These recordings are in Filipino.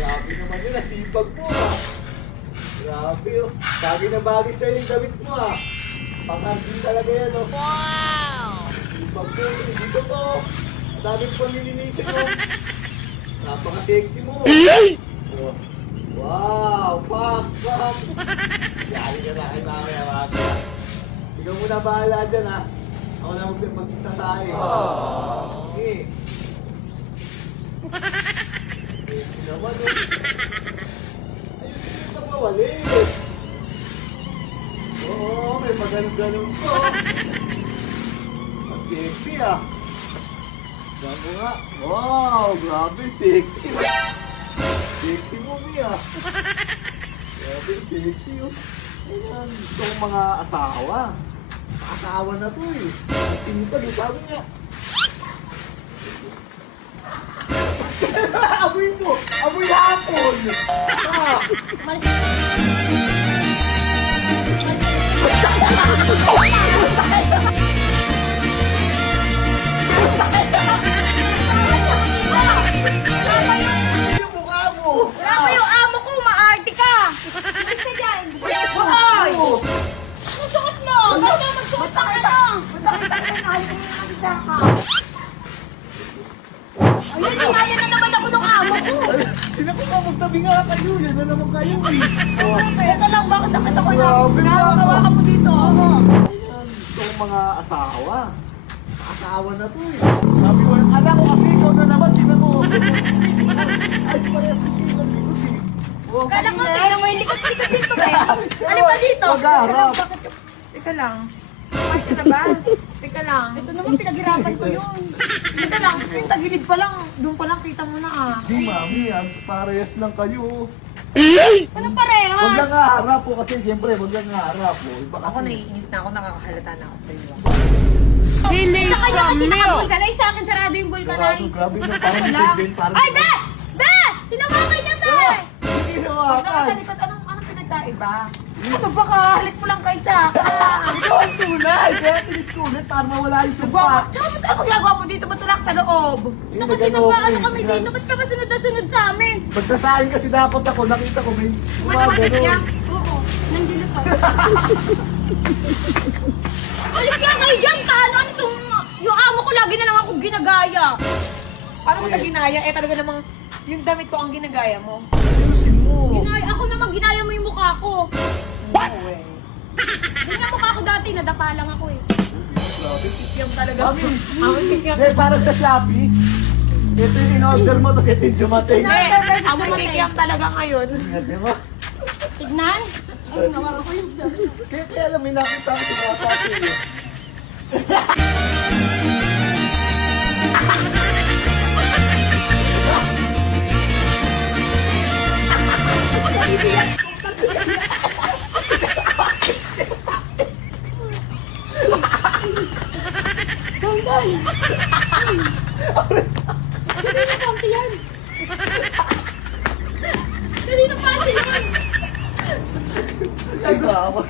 Grabe naman yun, nasipag mo ah. Grabe oh. Bagay na bagay sa'yo yung damit mo ah. Pang-arty talaga yan oh. Wow! Sipag mo, dito to. Ang daming pang nilinisin mo. Napaka-sexy mo. Oh. Wow, pak. Yari ka na kay mamaya mga. Ikaw muna bahala dyan ha. Ako na magsasahe. Okay. Sexy naman oh. Ayun, hindi ka mawali. Oo, may maganon-ganon ko. Ang sexy ah. Diyan mo nga. Wow, grabe, sexy. Sexy mo, Mia. Grabe, sexy oh. Ayan, gusto kong mga asawa. Asawa na to eh. Ang tinipag, sabi niya. Amoy mo! Amoy hapon! Ah! Yung mukha mo! Wala mo yung amo ko, maarte ka! Hindi ka dyan! Hoy! Ano suot mo? Ba't ka magsuot ng ano? Ayun, kinaya na naman ako ng amo ko! Sino ko ba magtabi nga kayo? Yan na naman kayo eh. Oh. Teka lang, bakit sakit ako na? Grabe Nakakawa ka mo dito. Ayan, gusto kong mga asawa. Asawa na to eh. Sabi ko, alam ko kasi ikaw na naman, tingnan mo. Ayos parehas kasi yung likod eh. Oh, Kala ko, kanina. tingnan mo yung likod-likod dito eh. Alin pa dito? Mag-aarap. Teka lang. Kumain ka na ba? Teka lang. Ito naman, pinaghirapan ko yun. Teka lang. Yung tagilid pa lang. Doon pa lang kita mo na ah. Di mami, parehas lang kayo. Ano parehas? Huwag lang haharap po kasi siyempre, huwag lang haharap po. Iba kasi. Ako naiinis na ako. Nakakahalata na ako sa iyo. Sa kanya kasi naka-vulcanize, sa akin sarado yung Sarado, vulcanize. grabe na, parang Wala. likod din, parang... Ay, be! Be! Tinawakan niya, be! Hindi hinawakan. Nakatalikod. Anong pinagkaiba? Ano ba ka? Halit mo lang kay Chaka. Ikaw ang tunay, kaya tiniskulit para mawala yung Gwapo. sumpa. Tsaka ba't ka magagawa mo dito? Ba't wala ka sa loob? Ito kasi nagpaano kami dito, ba't ka ba sunod na sunod sa amin? Pagkasahin kasi dapat ako, nakita ko may Matematik gumagano. yan. Oo, nandito pa. Alis ka kayo dyan, paano? Ano itong... Yung amo ko lagi na lang akong ginagaya. Paano mo na ginaya? Eh talaga namang yung damit ko ang ginagaya mo. Ayusin mo. Ako naman ginaya mo yung mukha ko. No way. Ganyan mukha ko dati, nadapa lang ako eh. Yung talaga. Mami, Amoy kikiam. hindi, parang sa Shopee. Ito yung in-order mo, tapos ito yung dumating. Hindi. Amoy kikiam talaga ngayon. Di ba? Tignan. Ay, nawawa ko yung Kaya alam, may nakita ko sa mga Shopee. Kanina panty yan. Kanina panty yan. Ay, bawa.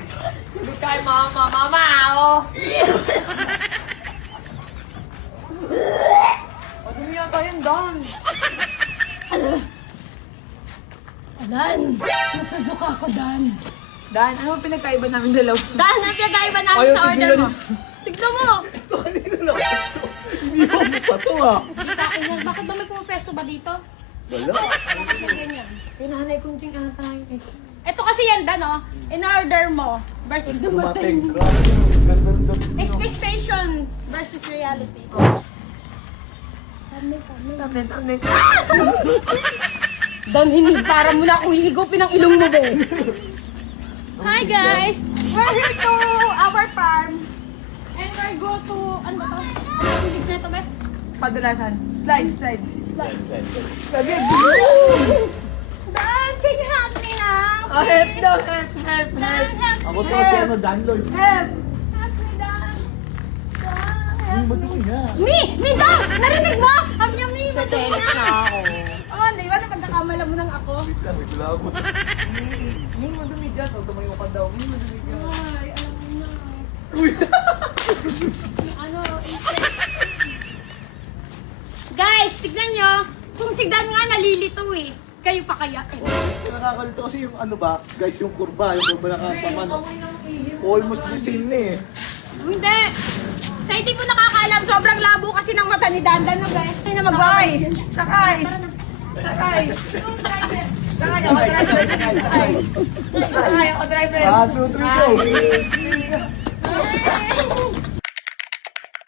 Hindi kay mama. Mama, oh. O, dumi yata yun, Don. Dan, nasusuka ko, Dan. Dan, ano ba pinagkaiba namin dalawa? Dan, ang pinagkaiba namin Ayaw, sa order tigilan. mo. Tignan mo. Ito kanina lang ito. Hindi mo pa to ah. Hindi sa akin yan. Bakit ba may pumapesto ba dito? Wala. Bakit na ganyan? Tinanay kong ching ata yun. Ito kasi yan, Dan, oh. In-order mo versus dumating. Grabe. Ganda ng damit mo. Expectation versus reality. Tamnet. Dan, hindi. Para mo na akong hihigupin ang ilong mo, be. Hi, guys. We're here to our farm. And we're go to... Ano ba to? Ano yung na ito, be? Padulasan. Slide. Lagi. Dan, can you help me now? Oh, help please? daw. Help. Dan, help Ako me. to si ano, Dan Lloyd. Help. Help me, Dan. Dan, Hindi help mo me. doon na. Mi, Dan! Narinig mo? Sabi niya, Mi, Saselos na ako. Oh, di ba? Napagkakamala mo ng ako? Wait lang, wala ako. Hindi mo dumi dyan. O, tumayo ka daw. Hindi mo dumi dyan. Ay, alam mo na. Uy. Yung ano, guys, tignan nyo. Kung si Dan nga nalilito eh. Kayo pa kaya eh. Yung nakakalito kasi yung ano ba, guys, yung kurba nakapaman. Almost the same na eh. Hindi. Sa hindi mo nakakaalam, sobrang labo kasi ng mata ni Dandan na guys. Hindi na magbabay. Sakay! Sakay! Sakay ako driver. Sakay ako driver. 1, 2, 3, go!